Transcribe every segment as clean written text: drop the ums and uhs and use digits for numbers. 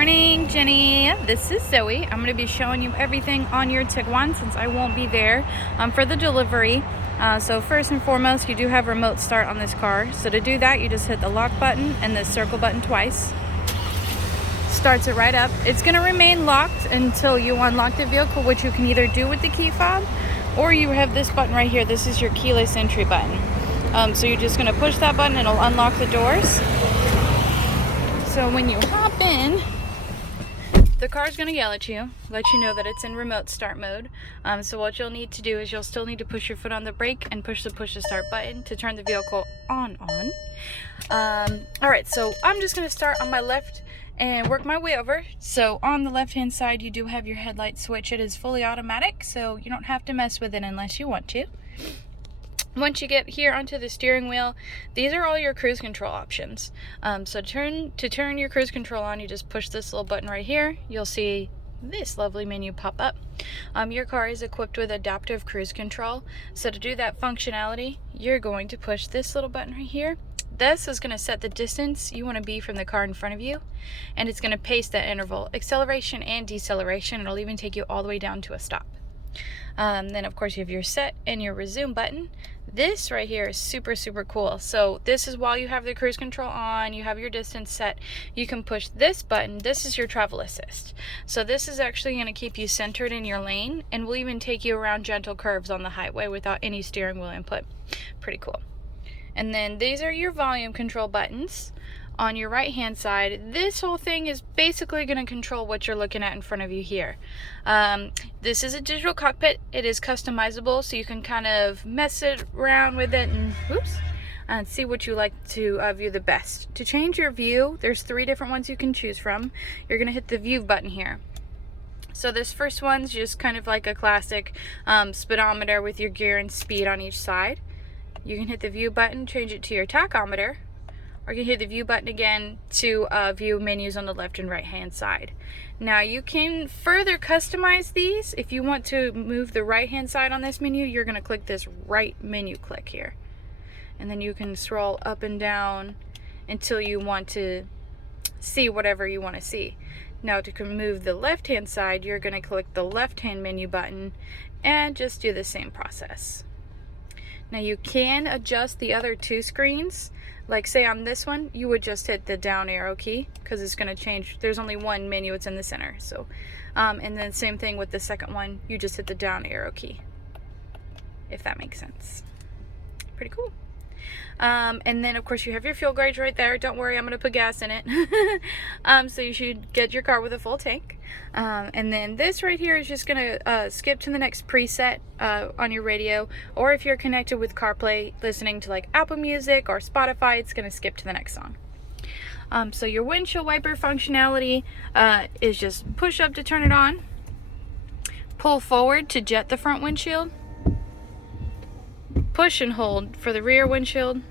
morning, Jenny. This is Zoe. I'm going to be showing you everything on your Tiguan since I won't be there for the delivery. So first and foremost, you do have remote start on this car. So to do that, you just hit the lock button and the circle button twice. Starts it right up. It's going to remain locked until you unlock the vehicle, which you can either do with the key fob or you have this button right here. This is your keyless entry button. So you're just going to push that button and it'll unlock the doors. So when you hop in, the car's going to yell at you, let you know that it's in remote start mode. So what you'll need to do is you'll still need to push your foot on the brake and push the start button to turn the vehicle on. Alright, so I'm just going to start on my left and work my way over. So on the left hand side, you do have your headlight switch. It is fully automatic, so you don't have to mess with it unless you want to. Once you get here onto the steering wheel, these are all your cruise control options. So to turn your cruise control on, you just push this little button right here. You'll see this lovely menu pop up. Your car is equipped with adaptive cruise control. So to do that functionality, you're going to push this little button right here. This is going to set the distance you want to be from the car in front of you, and it's going to pace that interval, acceleration and deceleration. It'll even take you all the way down to a stop. Then of course you have your set and your resume button. This right here is super cool. So this is while you have the cruise control on, you have your distance set, you can push this button. This is your travel assist. So this is actually going to keep you centered in your lane and will even take you around gentle curves on the highway without any steering wheel input. Pretty cool. And then these are your volume control buttons. On your right hand side, this whole thing is basically going to control what you're looking at in front of you here. This is a digital cockpit. It is customizable, so you can kind of mess it around with it and see what you like to view the best. To change your view, there's 3 different ones you can choose from. You're going to hit the view button here. So this first one's just kind of like a classic speedometer with your gear and speed on each side. You can hit the view button, change it to your tachometer, or you can hit the view button again to view menus on the left and right hand side. Now you can further customize these. If you want to move the right hand side on this menu, you're going to click this right menu click here. And then you can scroll up and down until you want to see whatever you want to see. Now to move the left hand side, you're going to click the left hand menu button and just do the same process. Now you can adjust the other 2 screens. Like say on this one, you would just hit the down arrow key because it's going to change. There's only one menu, it's in the center. So, and then same thing with the second one, you just hit the down arrow key, if that makes sense. Pretty cool. And then of course you have your fuel gauge right there. Don't worry, I'm going to put gas in it. So you should get your car with a full tank. And then this right here is just going to skip to the next preset on your radio, or if you're connected with CarPlay listening to like Apple Music or Spotify, it's going to skip to the next song. So your windshield wiper functionality is just push up to turn it on, pull forward to jet the front windshield, push and hold for the rear windshield.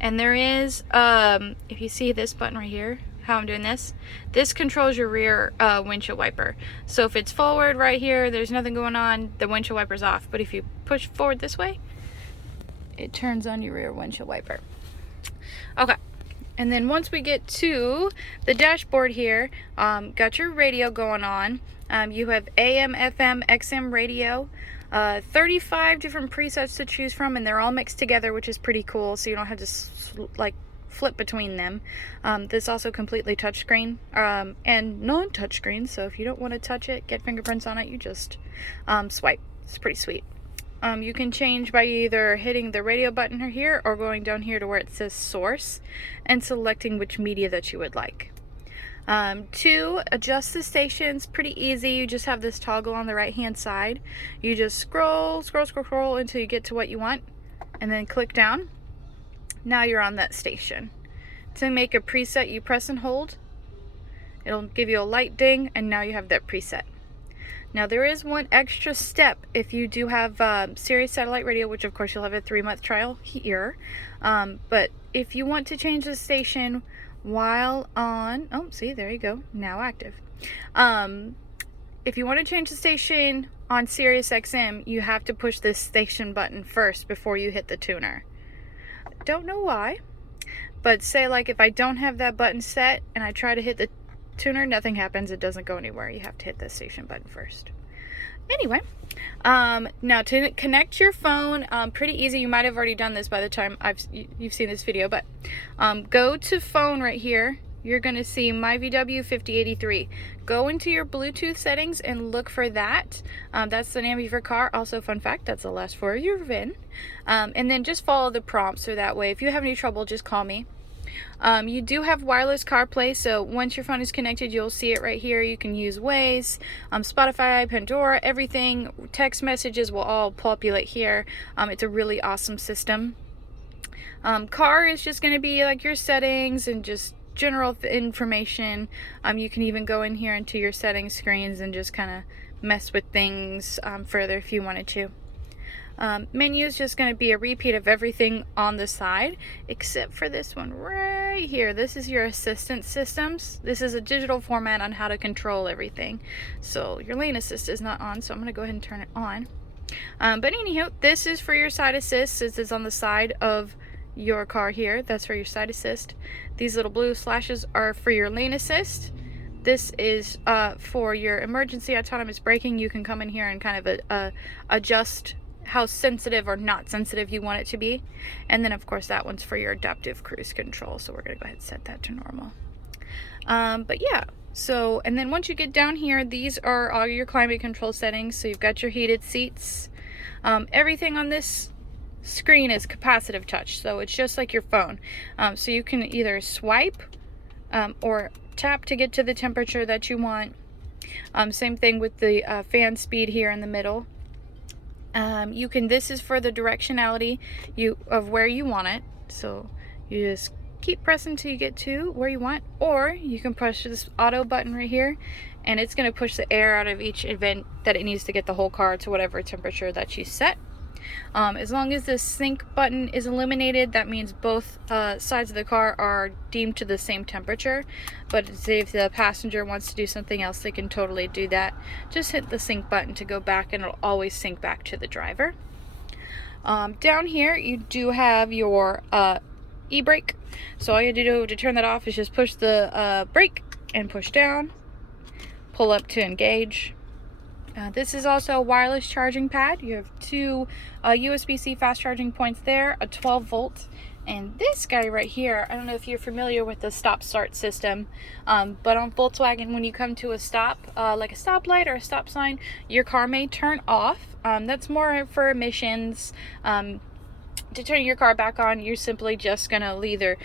And there is, if you see this button right here, how I'm doing this controls your rear windshield wiper. So if it's forward right here, there's nothing going on, the windshield wiper's off. But if you push forward this way, it turns on your rear windshield wiper. Okay. And then once we get to the dashboard here, got your radio going on. You have AM, FM, XM radio. 35 different presets to choose from, and they're all mixed together, which is pretty cool, so you don't have to like flip between them. This also completely touchscreen and non-touchscreen, so if you don't want to touch it, get fingerprints on it, you just swipe. It's pretty sweet. You can change by either hitting the radio button here or going down here to where it says source and selecting which media that you would like. To adjust the stations, pretty easy. You just have this toggle on the right hand side. You just scroll until you get to what you want and then click down. Now you're on that station. To make a preset, you press and hold. It'll give you a light ding, and now you have that preset. Now there is one extra step if you do have Sirius satellite radio, which of course you'll have a 3-month trial here. But if you want to change the station while on, oh, see, there you go, now active. If you want to change the station on Sirius XM, you have to push this station button first before you hit the tuner. Don't know why, but say like if I don't have that button set and I try to hit the tuner, nothing happens. It doesn't go anywhere. You have to hit the station button first. Anyway, now to connect your phone, pretty easy. You might have already done this by the time you've seen this video, but go to phone right here. You're going to see MyVW 5083. Go into your Bluetooth settings and look for that. That's the name of your car. Also, fun fact, that's the last 4 of your VIN. And then just follow the prompts, so that way if you have any trouble, just call me. You do have wireless CarPlay, so once your phone is connected, you'll see it right here. You can use Waze, Spotify, Pandora, everything. Text messages will all populate here. It's a really awesome system. Car is just going to be like your settings and just general information. You can even go in here into your settings screens and just kind of mess with things further if you wanted to. Menu is just going to be a repeat of everything on the side, except for this one right here. This is your assistant systems. This is a digital format on how to control everything. So your lane assist is not on, so I'm going to go ahead and turn it on. But anyhow, this is for your side assist. This is on the side of your car here. That's for your side assist. These little blue slashes are for your lane assist. This is for your emergency autonomous braking. You can come in here and kind of adjust how sensitive or not sensitive you want it to be. And then of course that one's for your adaptive cruise control, so we're gonna go ahead and set that to normal. But yeah, so, and then once you get down here, these are all your climate control settings. So you've got your heated seats. Everything on this screen is capacitive touch, so it's just like your phone. So you can either swipe or tap to get to the temperature that you want. Same thing with the fan speed here in the middle. You can, this is for the directionality of where you want it. So you just keep pressing till you get to where you want, or you can push this auto button right here and it's going to push the air out of each vent that it needs to get the whole car to whatever temperature that you set. As long as the sync button is illuminated, that means both sides of the car are deemed to the same temperature. But if the passenger wants to do something else, they can totally do that. Just hit the sync button to go back and it'll always sync back to the driver. Down here you do have your e-brake. So all you have to do to turn that off is just push the brake and push down, pull up to engage. This is also a wireless charging pad. You have two USB-C fast charging points there, a 12 volt, and this guy right here, I don't know if you're familiar with the stop-start system, but on Volkswagen, when you come to a stop, like a stoplight or a stop sign, your car may turn off. That's more for emissions. To turn your car back on, you're simply just gonna either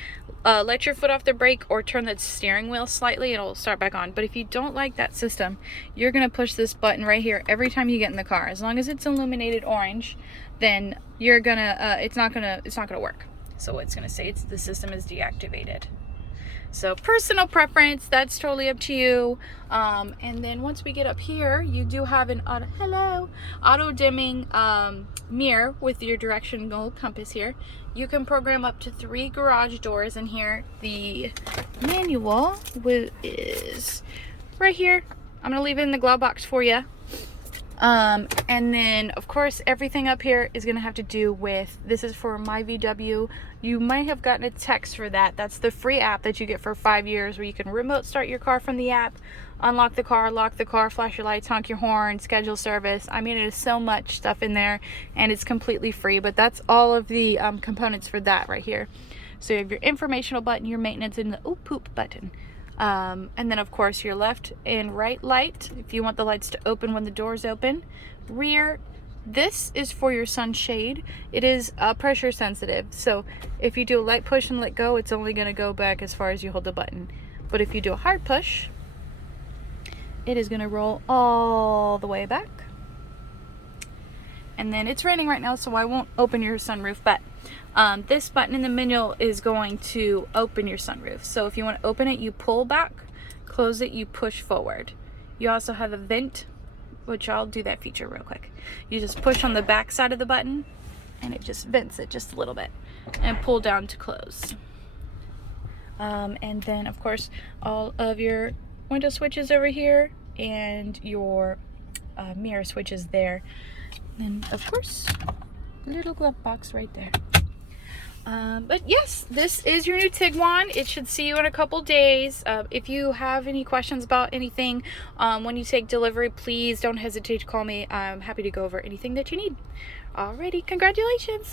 let your foot off the brake or turn the steering wheel slightly, it'll start back on. But if you don't like that system, you're gonna push this button right here every time you get in the car. As long as it's illuminated orange, then you're gonna it's not gonna work. So it's gonna say the system is deactivated. So personal preference, that's totally up to you. And then once we get up here, you do have an auto dimming mirror with your directional compass here. You can program up to 3 garage doors in here. The manual is right here. I'm gonna leave it in the glove box for you. And then of course everything up here is gonna have to do with, this is for MyVW. You might have gotten a text for that. That's the free app that you get for 5 years, where you can remote start your car from the app, unlock the car, lock the car, flash your lights, honk your horn, schedule service. I mean, it is so much stuff in there and it's completely free, but that's all of the components for that right here. So you have your informational button, your maintenance, and the poop button. And then of course your left and right light, if you want the lights to open when the doors open. Rear, this is for your sunshade. It is pressure sensitive, so if you do a light push and let go, it's only going to go back as far as you hold the button. But if you do a hard push, it is going to roll all the way back. And then it's raining right now, so I won't open your sunroof, but this button in the middle is going to open your sunroof. So if you want to open it, you pull back, close it, you push forward. You also have a vent, which I'll do that feature real quick. You just push on the back side of the button and it just vents it just a little bit, and pull down to close. And then of course all of your window switches over here and your mirror switches there. And of course, little glove box right there. But yes, this is your new Tiguan. It should see you in a couple days. If you have any questions about anything when you take delivery, please don't hesitate to call me. I'm happy to go over anything that you need. Alrighty, congratulations.